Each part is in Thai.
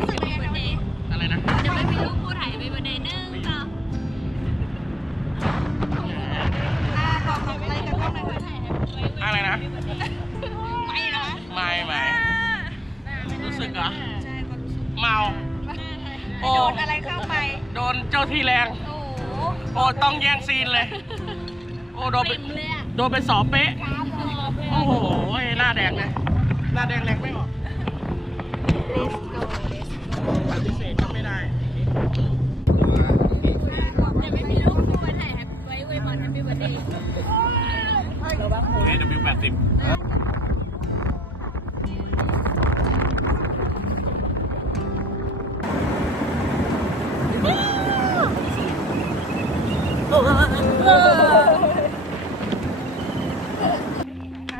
จะไรนมีรูปคู่ถ่ยไปบันไดนึงกบอะไรนั้ม่ห้อไม่ไม่รู้สึกเหรอ ใช่รู้สึกเมาโดนอะไรเข้าไป โดนเจ้าทีแรงโอ้ต้องแย่งซีนเลย โอ้โดนเป็นนอนเสอเป๊ะโอ้โหหน้าแดงเลยหน้าแดงแรงไม่ออก AW80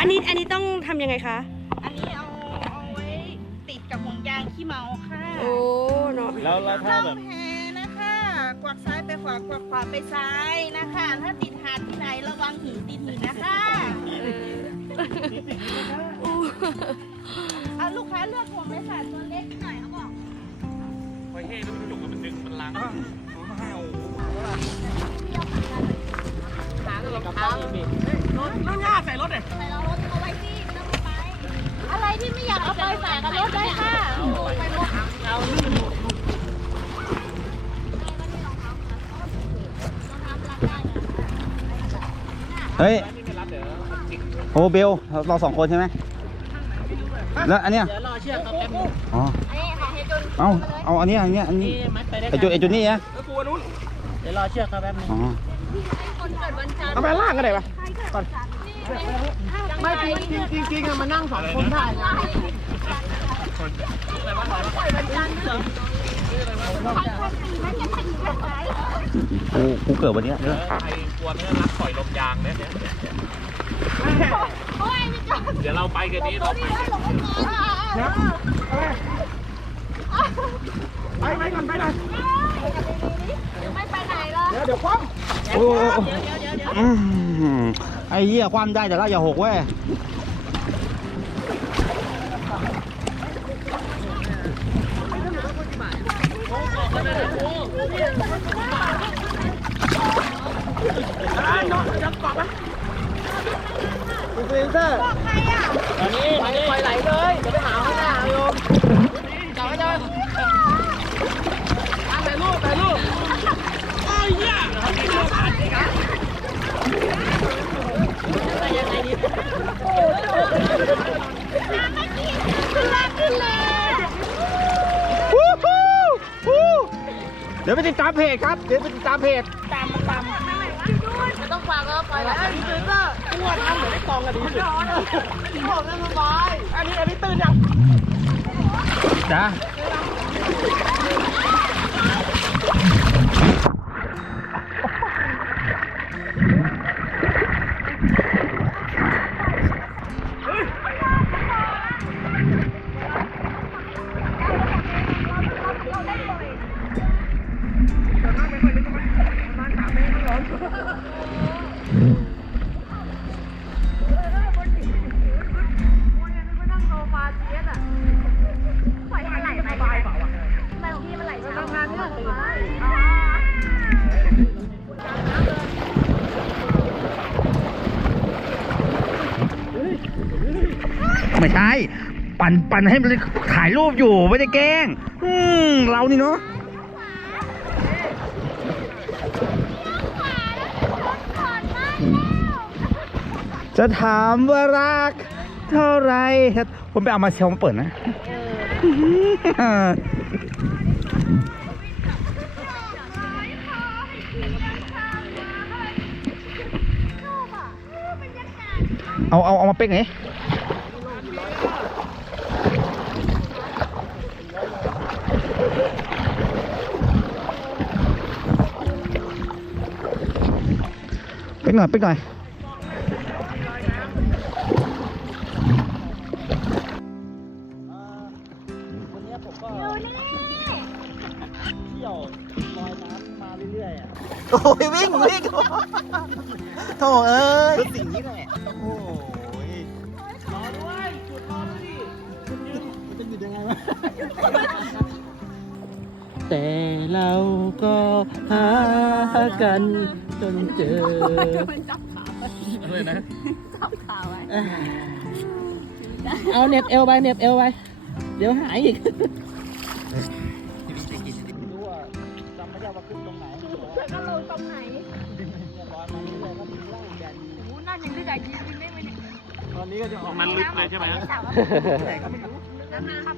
อันนี้อันนี้ต้องทำยังไงคะ อันนี้เอาเอาไว้ติดกับห่วงยางขี้เมาค่ะ โอ้ แล้วแล้วถ้าล่องแบบแพนะคะ กวักซ้ายไปขวากวักขวาไปซ้ายนะคะ ถ้าติดหาดที่ไหนระวังหินติดหินนะคะเอาลูกค้าเลือกห่วงเลยค่ะตัวเล็กหน่อยเขาบอกไฟเท่แล้วมันจุกมันดึงมันล้างน้องย่าใส่รถเลยใส่เรารถเอาไว้ที่ต้องไป อะไรที่ไม่อยากเอาไปฝากกันรถได้ค่ะไป เฮ้ยโอ้เบลเราเราสองคนใช่ไหมแล้วอันเนี้ยเดี๋ยวรอเชือกเขาแป๊บนึงอ๋ออันนี้ค่ะเฮจุนเอาเอาอันเนี้ยอันเนี้ยอันนี้นี่มัดไปได้ไอจุดไอจุดนี่นะเออกูอันนู้นเดี๋ยวรอเชือกเขาแป๊บนึงอ๋อคนเกิดวันจันทร์เอาไปล่างก็ได้ปะไม่จริงจริงจริงๆมันนั่งสองคนได้นะ กูกูเกิดวันเนี้ยเด้อใครกลัวไม่ได้รับปล่อยลมยางเนี่ยเนี่ยเดี๋ยวเราไปกันนี้เราไปไปไปก่อนไปก่อนไม่ไปไหนหรอกเดี๋ยวเดี๋ยวคว่โอ้อืมไอ้เหี้ยความได้แต่ละอย่าหกเว้ยำได้ เนะเดี๋ยวเกาะปะคุณเซนเซอร์อันนี้อันนี้ไฟไหลเลยเดี๋ยวไปหาข้างหน้าโยมจับไว้เลยถ่ายรูปถ่ายรูปโอ้ยเหี้ยวู้ฮู้วู้เดี๋ยวไปติดตามเพจครับ เดี๋ยวไปติดตามเพจ ฟังแล้วไปแล้วคุณเซนเซอร์ตัวทำเหมือนไอ้กองกันดีที่สุดผมจะสบายอันนี้อันนี้ตื่นยังจ้าปล่อยให้มัน ไหลไปทำไมของพี่มันไหลช้าทำงานนี่ไม่ใช่ ปั่นปั่นให้มันถ่ายรูปอยู่ ไม่ได้แกล้ง อืม เรานี่เนาะ จะถามว่ารัก เท่าไหรผมไปเอามาเชลมาเปิดนะเอาเอาเอามาเป๊กไหนเป๊กหน่อยเป๊กหน่อย แต่เราก็หากันจนเจอด้วยนะเอาเน็บเอวไปเน็บเอวไปเดี๋ยวหายอีกดูว่าจำไม่ได้เรามาขึ้นตรงไหนแล้วก็ลงตรงไหนเรียบร้อยมานี่เลยก็ถึงเล่าแกนโอ้นั่นยังได้ใจยิงยิงได้ไหมเนี่ยตอนนี้ก็จะออกมันลึกเลยใช่ไหมไหนก็ไม่รู้น้ำนะครับ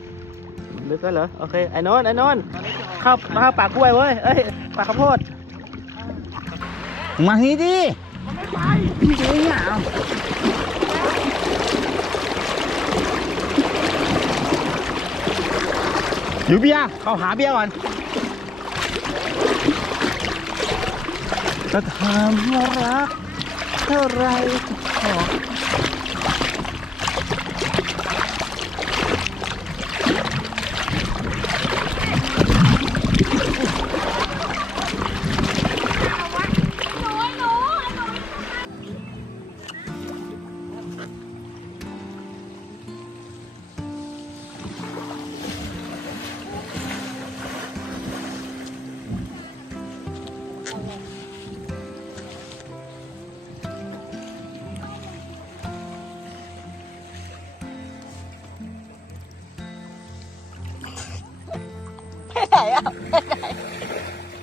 ลึกแล้วเหรอ โอเค ไอ้นนท์ไอ้นนท์ตอนเข้าเข้าปากกล้วยเว้ย เอ้ย ปากข้าวโพด มาทีดิไม่ไปพี่จะไม่หนาอยู่เบียร์เขาหาเบียร์ก่อนจะถามว่ารักเท่าไรขอ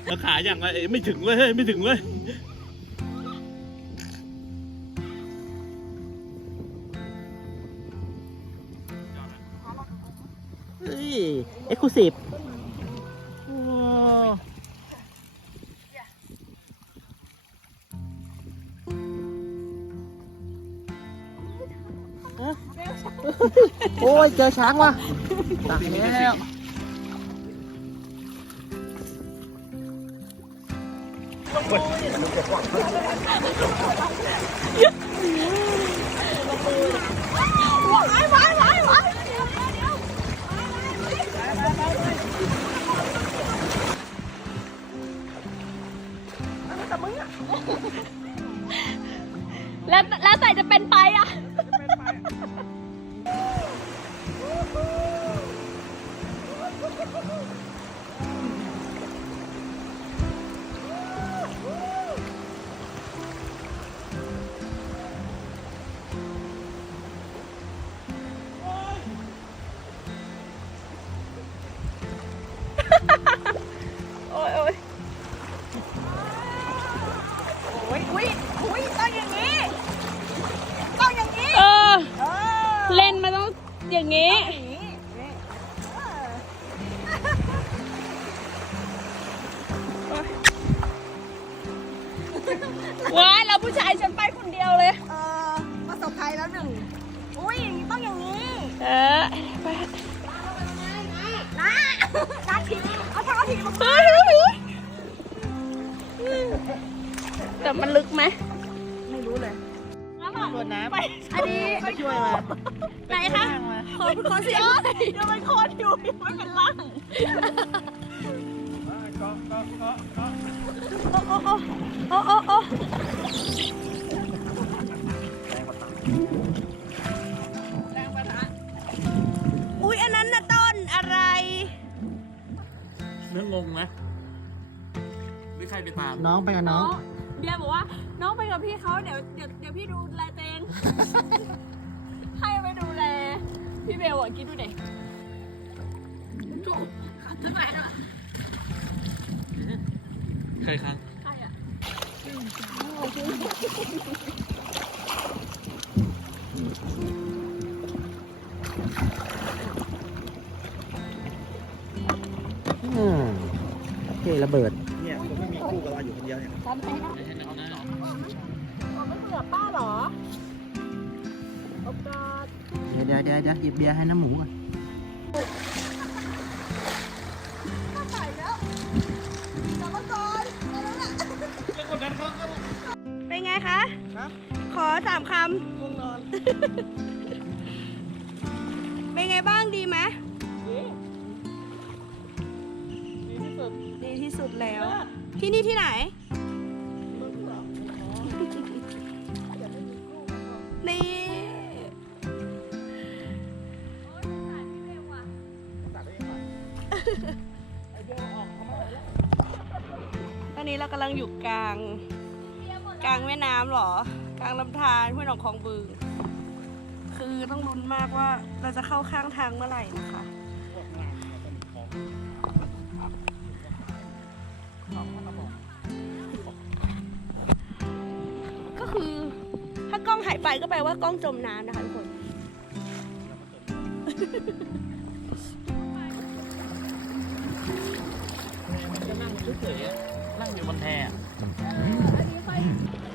แล้วขาอย่างไรไม่ถึงเลยเฮ้ยไม่ถึงเลยเฮ้ยเอ็กซ์คลูซีฟโอ้ยเจอช้างว่ะตายแล้ว Yeah. ว้ายแล้วผู้ชายฉันไปคนเดียวเลย เออประสบภัยแล้วหนึ่ง อุ้ยอย่างนี้ต้องอย่างนี้ เออไปนะนะทีเอาเท้าทีมาเฮ้ยเฮ้ยเฮ้ยแต่มันลึกไหม ไม่รู้เลยตัวน้ำอันนี้มาช่วยมาไหนคะขอขอเสียงเดี๋ยวมันโคตรอยู่ไม่เป็นร่าง โอ้โอ้โอ้อุ๊ยอันนั้นนะต้นอะไรเนื้องงไหมหรือใครไปตาม น้องไปกับน้อง เบียร์บอกว่า น้องไปกับพี่เขาเดี๋ยวเดี๋ยวเดี๋ยวพี่ดูแลเตงให้ไปดูแล พี่เบลอะคิดดูเด็กจุกถึงไหนแล้ว ใครค้างใครอะอืมโอเคระเบิด เนี่ยผมไม่มีคู่กับเราอยู่คนเดียวเนี่ยฉันไปนะบอกไม่คุยกับป้าเหรอโอ้กอดเดี๋ยวเดี๋ยวเดี๋ยวเดี๋ยวหยิบเบียร์ให้น้ำหมูก่อน คะครับขอสามคง่วงนอนำ เป็นไงบ้างดีไหมดีที่สุดดีที่สุดแล้ว ที่นี่ที่ไหนนี่ตอนนี้เรากำลังอยู่กลางก ลางแม่น้ำหรอ กลางลำธารห้วยหนองคลองบึง คือต้องลุ้นมากว่าเราจะเข้าข้างทางเมื่อไหร่นะคะก็คือถ้ากล้องหายไปก็แปลว่ากล้องจมน้ำนะคะทุกคนมันก็นั่งเฉยๆนั่งอยู่บนแพ อ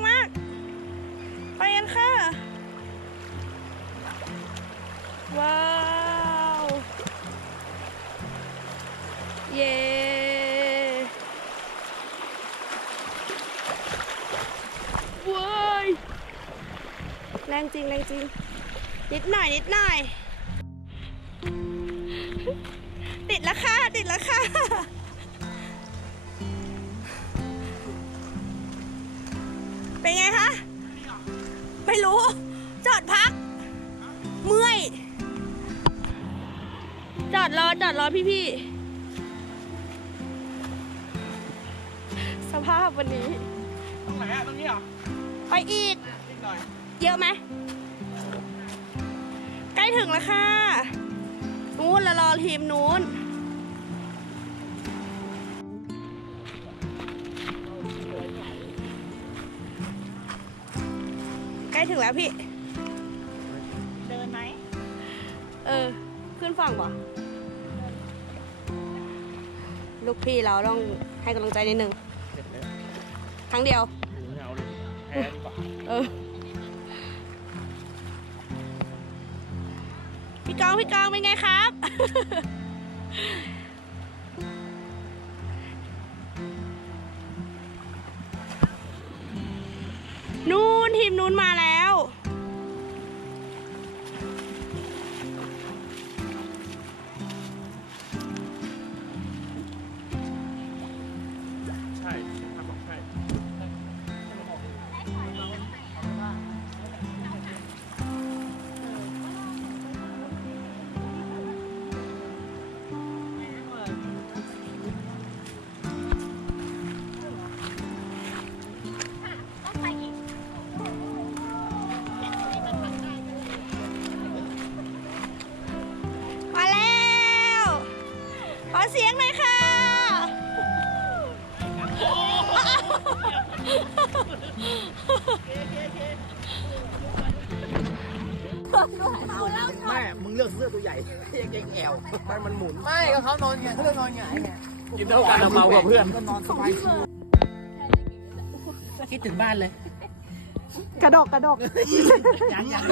งมาก ไปกันค่ะ ว้าว เย้ว้ยแรงจริงแรงจริง นิดหน่อย นิดหน่อย ติดแล้วค่ะ ติดแล้วค่ะ เป็นไงคะ ไม่รู้ จอดพัก เมื่อย จอดรอ จอดรอพี่ๆสภาพวันนี้ ตรงไหนอะตรงนี้เหรอไปอีก นิดหน่อยเยอะไหม ใกล้ถึงแล้วค่ะ นู้นเรารอทีมนู้น ล้ถึงแล้วพี่ เดินไหม เออ ขึ้นฝั่งปะลูกพี่เราต้องให้กำลังใจนิดนึงครั้งเดียว ถึงเอาดิแพ้ดีกว่าเออ พี่กอง พี่กองเป็นไงครับ มนู้นมาแล้ แม่มึงเลือกเสื้อตัวใหญ่ยังยังแอวมันมันหมุน ไม่ก็เขานอนไงเขาเลือกนอนไงไงกินเท่ากันอะเมากับเพื่อนก็นอนสบายคิดถึงบ้านเลย กระดกกระดกยังยัง